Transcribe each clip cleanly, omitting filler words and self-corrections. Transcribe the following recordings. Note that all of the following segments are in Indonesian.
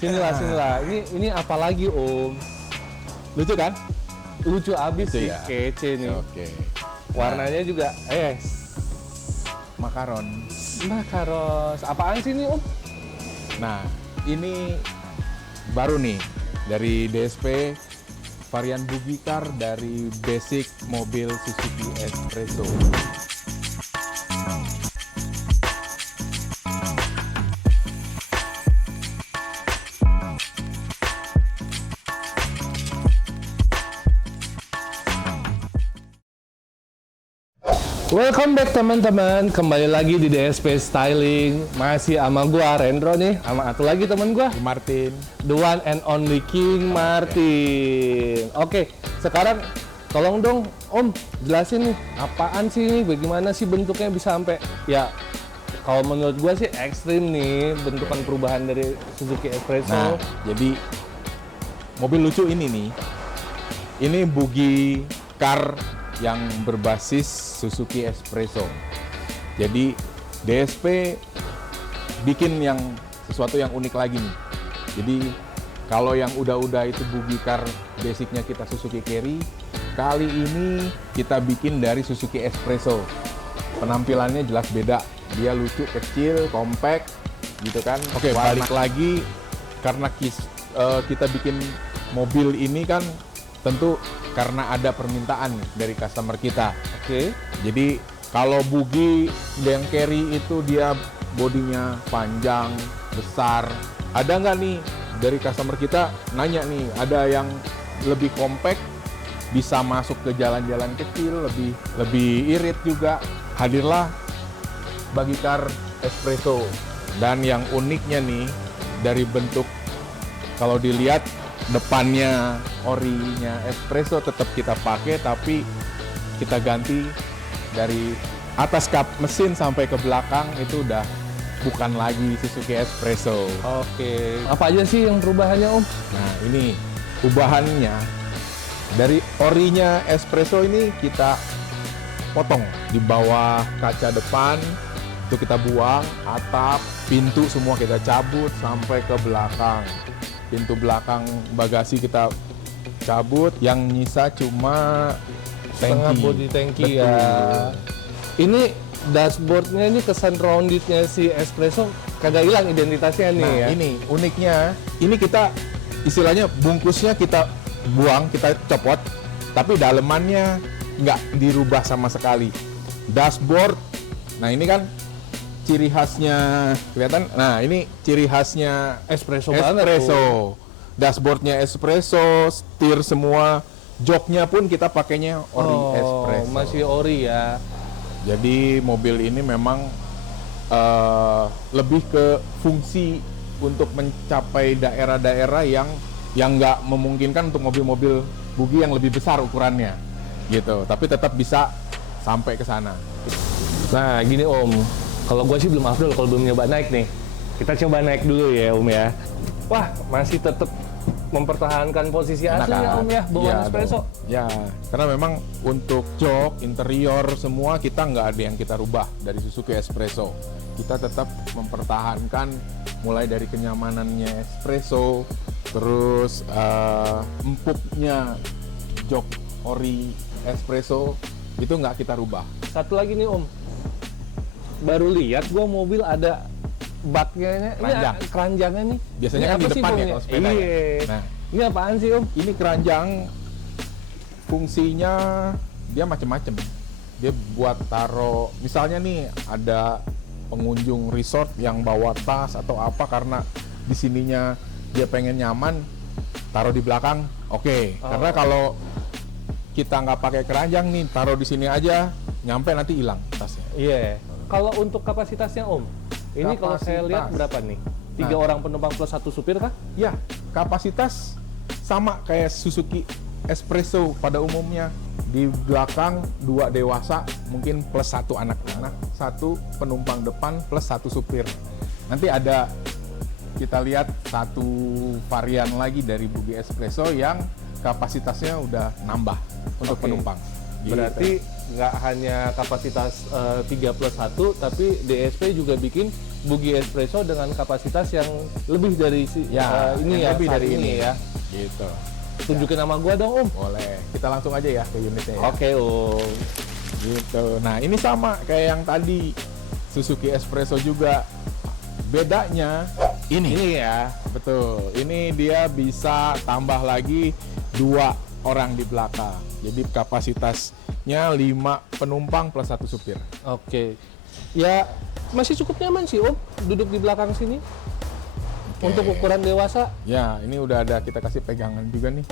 Sinilah, sinilah. Ini apa lagi, Om? Lucu kan? Lucu abis Lucu sih, ya? kece nih. Oke. Warnanya juga, Makaron. makaros. Apaan sih ini, Om? Nah, ini baru nih dari DSP varian Buggy Car dari basic mobil Suzuki Espresso. Welcome back teman-teman, kembali lagi di DSP Styling. Masih sama gua Rendro nih, sama satu lagi teman gua, Martin. the one and only King Martin. Oke, sekarang tolong dong Om jelasin nih, apaan sih ini, bagaimana sih bentuknya bisa sampai ya kalau menurut gua sih ekstrim nih bentukan perubahan dari Suzuki Espresso. Nah, jadi mobil lucu ini nih, ini Buggy Car yang berbasis Suzuki Espresso. Jadi DSP bikin sesuatu yang unik lagi nih. Jadi kalau yang udah itu Buggy Car basicnya kita Suzuki Carry, kali ini kita bikin dari Suzuki Espresso. Penampilannya jelas beda. Dia lucu, kecil, compact, gitu kan. Oke, balik lagi karena kita bikin mobil ini kan tentu karena ada permintaan dari customer kita. Oke. Jadi kalau Buggy yang Carry itu dia bodinya panjang, besar. Ada nggak nih dari customer kita nanya nih, ada yang lebih compact, bisa masuk ke jalan-jalan kecil, lebih irit juga. Hadirlah Buggy Car Espresso. Dan yang uniknya nih dari bentuk, kalau dilihat depannya orinya Espresso tetap kita pakai, tapi kita ganti dari atas kap mesin sampai ke belakang itu udah bukan lagi Suzuki Espresso. Oke. Apa aja sih yang perubahannya Om? Nah ini perubahannya dari orinya Espresso ini kita potong di bawah kaca depan itu kita buang, atap, pintu semua kita cabut sampai ke belakang. Pintu belakang bagasi kita cabut, yang nyisa cuma Setengah tangki. body tangki. Betul. Ya. Ini dashboardnya ini kesan roundednya si Espresso kagak hilang identitasnya nih Nah ya. ini uniknya, ini kita istilahnya bungkusnya kita buang, kita copot, tapi dalemannya nggak dirubah sama sekali. Dashboard, nah ini kan ciri khasnya kelihatan. Nah ini ciri khasnya Espresso banget tuh. Espresso. Dashboardnya Espresso, setir semua, joknya pun kita pakainya ori Espresso. Masih ori ya. Jadi mobil ini memang lebih ke fungsi untuk mencapai daerah-daerah yang nggak memungkinkan untuk mobil-mobil Buggy yang lebih besar ukurannya, gitu. Tapi tetap bisa sampai ke sana. Nah gini Om, kalau gue sih belum afdol kalau belum nyoba naik nih. Kita coba naik dulu ya Om ya. Wah masih tetap mempertahankan posisi asli ya Om ya, bawaan Espresso. Ya, karena memang untuk jok, interior semua kita nggak ada yang kita rubah dari Suzuki Espresso. Kita tetap mempertahankan mulai dari kenyamanannya Espresso, terus empuknya jok ori Espresso itu nggak kita rubah. Satu lagi nih Om, baru lihat gue mobil ada baknya, Keranjang. ini keranjangnya nih. Biasanya Ini kan apa di sih depan ya fungsinya? kalau sepeda ya. Iya. Nah, Ini apaan sih Om? ini keranjang fungsinya dia macam-macam. Dia buat taruh, misalnya nih ada pengunjung resort yang bawa tas atau apa karena di sininya dia pengen nyaman, taruh di belakang, oke. Karena kalau kita nggak pakai keranjang nih, taruh di sini aja, nyampe nanti hilang tasnya. Iya. Kalau untuk kapasitasnya Om, ini kalau saya lihat Kapasitas. berapa nih? 3 orang penumpang plus 1 supir kah? Ya, kapasitas sama kayak Suzuki Espresso pada umumnya. Di belakang 2 dewasa, mungkin plus 1 anak-anak, 1 penumpang depan plus 1 supir. Nanti ada, kita lihat satu varian lagi dari Buggy Espresso yang kapasitasnya udah nambah untuk Oke. penumpang. Gitu. Berarti nggak hanya kapasitas 3 plus 1, tapi DSP juga bikin bugi espresso dengan kapasitas yang lebih dari ini ya, lebih saat dari ini ya. Gitu. Tunjukin nama gua dong, Om. Boleh. Kita langsung aja ya ke unitnya ya. Oke, Om. Gitu. Nah, ini sama kayak yang tadi Suzuki Espresso juga. Bedanya ini. Ini ya. Betul. Ini dia bisa tambah lagi 2 orang di belakang. Jadi kapasitasnya 5 penumpang plus 1 supir. Oke. Ya, masih cukup nyaman sih, Om, duduk di belakang sini. Untuk ukuran dewasa. Ya, ini udah ada kita kasih pegangan juga nih.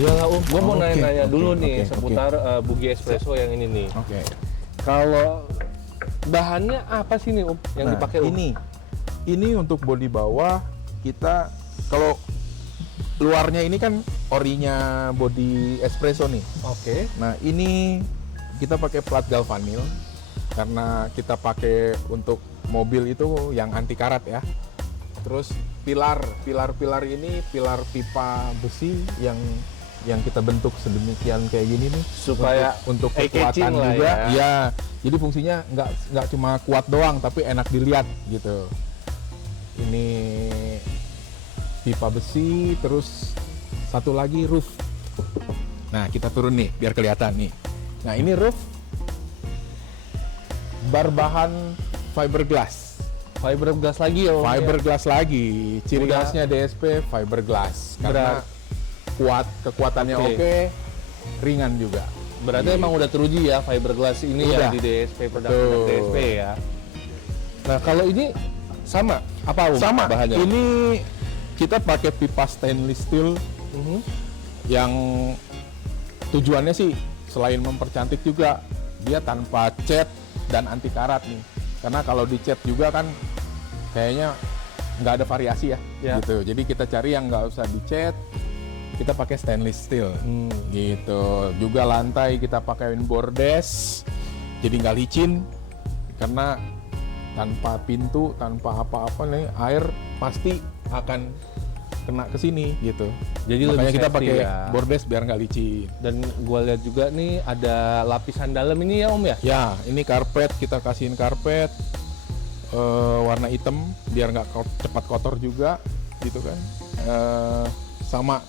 Iya, Om. Gua mau Oke, nanya-nanya oke, dulu nih oke, seputar bugi espresso yang ini nih. Oke. Kalau bahannya apa sih nih, Om, yang Nah, dipakai, Om? ini untuk bodi bawah kita kalau luarnya ini kan orinya bodi espresso nih. Oke. Nah, ini kita pakai plat galvanil karena kita pakai untuk mobil itu yang anti karat ya. Terus pilar ini pilar pipa besi yang kita bentuk sedemikian kayak gini nih Supaya untuk eye-catching kekuatan lah juga. ya. Ya, jadi fungsinya nggak cuma kuat doang tapi enak dilihat gitu. Ini pipa besi, terus satu lagi roof. Nah, kita turun nih biar kelihatan nih. Nah, ini roof berbahan fiberglass. Fiberglass lagi ya, Om. Fiberglass lagi. Ciri Udah. khasnya DSP fiberglass karena kekuatannya Oke. oke, ringan juga. Berarti emang udah teruji ya fiberglass ini ya Udah. di DSP, produk Betul. DSP ya. Nah, kalau ini sama apa, Om? Sama. Bahannya? Ini kita pakai pipa stainless steel Mhm. yang tujuannya sih selain mempercantik juga dia tanpa cat dan anti karat nih. Karena kalau dicat juga kan kayaknya nggak ada variasi ya, Ya. gitu. Jadi kita cari yang nggak usah dicat, kita pakai stainless steel, gitu. Juga lantai kita pakaiin bordes, jadi nggak licin. Karena tanpa pintu, tanpa apa-apa nih, air pasti akan kena ke sini, gitu. Jadi Makanya lebih kita safety pakai ya. bordes biar nggak licin. Dan gua lihat juga nih ada lapisan dalam ini ya, Om ya. Ya, ini karpet, kita kasihin karpet warna hitam biar nggak cepat kotor juga, gitu kan. Sama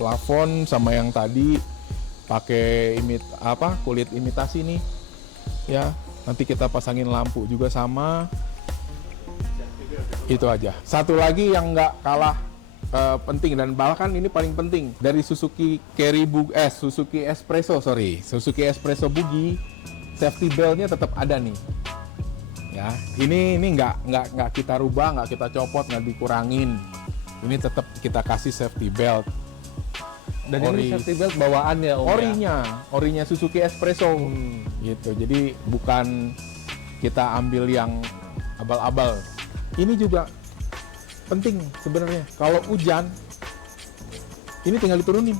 plafon sama yang tadi pakai kulit imitasi nih, ya. Nanti kita pasangin lampu juga sama. Itu aja. Satu lagi yang nggak kalah penting dan bahkan ini paling penting dari Suzuki Suzuki Espresso Buggy, safety belt-nya tetap ada nih. Ya, ini nggak kita rubah, nggak kita copot, nggak dikurangin. Ini tetap kita kasih safety belt. Dan ini safety belt bawaan ya, Om. Orinya Suzuki Espresso. Gitu. Jadi bukan kita ambil yang abal-abal. Ini juga penting sebenarnya. Kalau hujan, ini tinggal diturunin.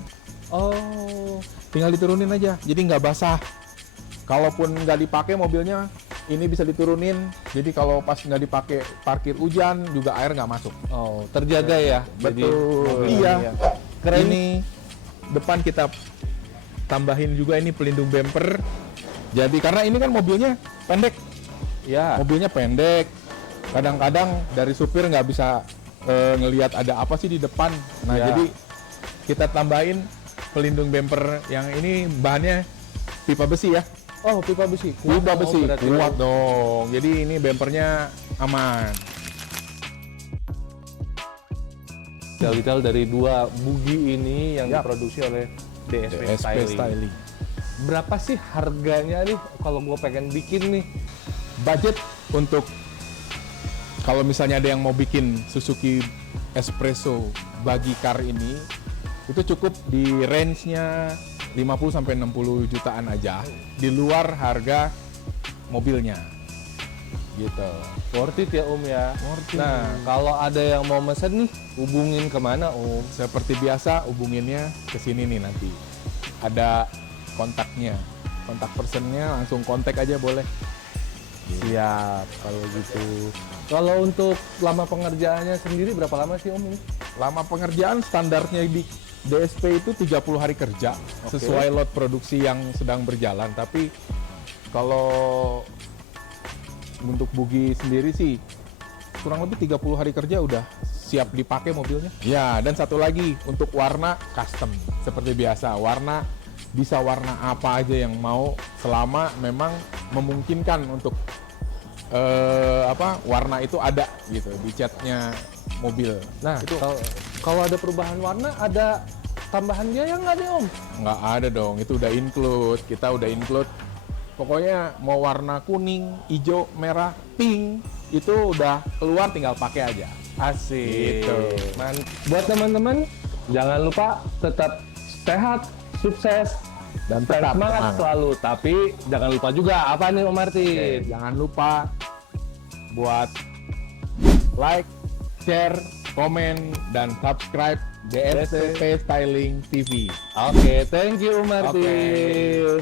Oh, Tinggal diturunin aja. Jadi nggak basah. Kalaupun nggak dipakai mobilnya, ini bisa diturunin. Jadi kalau pas nggak dipakai parkir hujan juga air nggak masuk. oh, terjaga ya. Jadi Betul. mobil Iya. ini ya. Keren. Ini depan kita tambahin juga ini pelindung bumper. Jadi karena ini kan mobilnya pendek. Ya. Mobilnya pendek. Kadang-kadang dari supir nggak bisa ngelihat ada apa sih di depan. Nah, Ya. jadi kita tambahin pelindung bumper yang ini bahannya pipa besi ya. Oh, pipa besi. Pipa besi. berarti. Kuat dong. Jadi ini bumpernya aman. Detail-detail dari dua bugi ini yang Yap. diproduksi oleh DSP, DSP Styling. Styling. Berapa sih harganya nih kalau gue pengen bikin nih? Budget untuk kalau misalnya ada yang mau bikin Suzuki Espresso bagi car ini, itu cukup di range-nya 50 sampai 60 jutaan aja di luar harga mobilnya. Gitu. Worth it ya, Om ya. Worth it. Nah, kalau ada yang mau mesen nih, hubungin kemana, Om? Seperti biasa hubunginnya ke sini nih nanti. Ada kontaknya. Kontak personnya langsung kontak aja boleh. Siap, kalau gitu. Kalau untuk lama pengerjaannya sendiri berapa lama sih, Om ini? Lama pengerjaan standarnya di DSP itu 30 hari kerja Oke. sesuai lot produksi yang sedang berjalan. Tapi kalau untuk bugi sendiri sih kurang lebih 30 hari kerja udah siap dipakai mobilnya. Ya, dan satu lagi untuk warna custom. Seperti biasa, warna bisa warna apa aja yang mau selama memang memungkinkan untuk warna itu ada gitu di catnya mobil. Nah, itu kalau ada perubahan warna, ada tambahan biaya nggak deh Om? nggak ada dong, itu udah include. Kita udah include. Pokoknya mau warna kuning, hijau, merah, pink itu udah keluar, tinggal pakai aja. Asik. Gitu. Buat teman-teman, jangan lupa tetap sehat, sukses, Dan dan tetap semangat semangat. selalu. Tapi jangan lupa juga apa nih Om Martin? Jangan lupa buat like, share, komen, dan subscribe DSP Styling TV. Oke, thank you Om Martin.